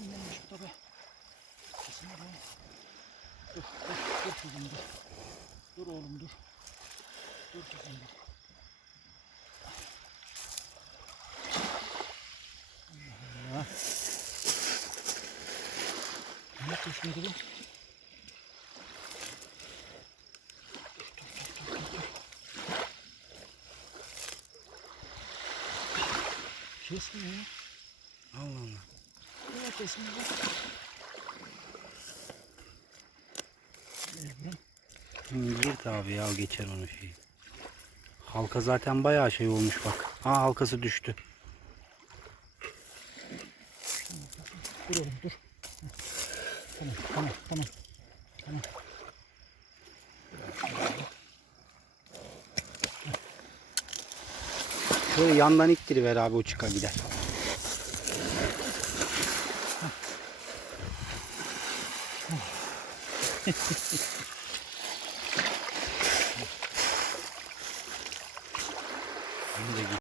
Bilmemiş bu da be. Kesin be. Dur, dur, dur kızım dur. Dur oğlum dur. Dur kızım dur. Allah Allah. Ne koşmadı bu? Kesmiyor ya. Allah Allah. Hı, Girt abi ya geçer onu şey. Halka zaten bayağı şey olmuş bak. Ha halkası düştü. Dur oğlum dur. Tamam tamam tamam. Tamam. Şöyle yandan ittiriver abi o çıka gider. フフフフ。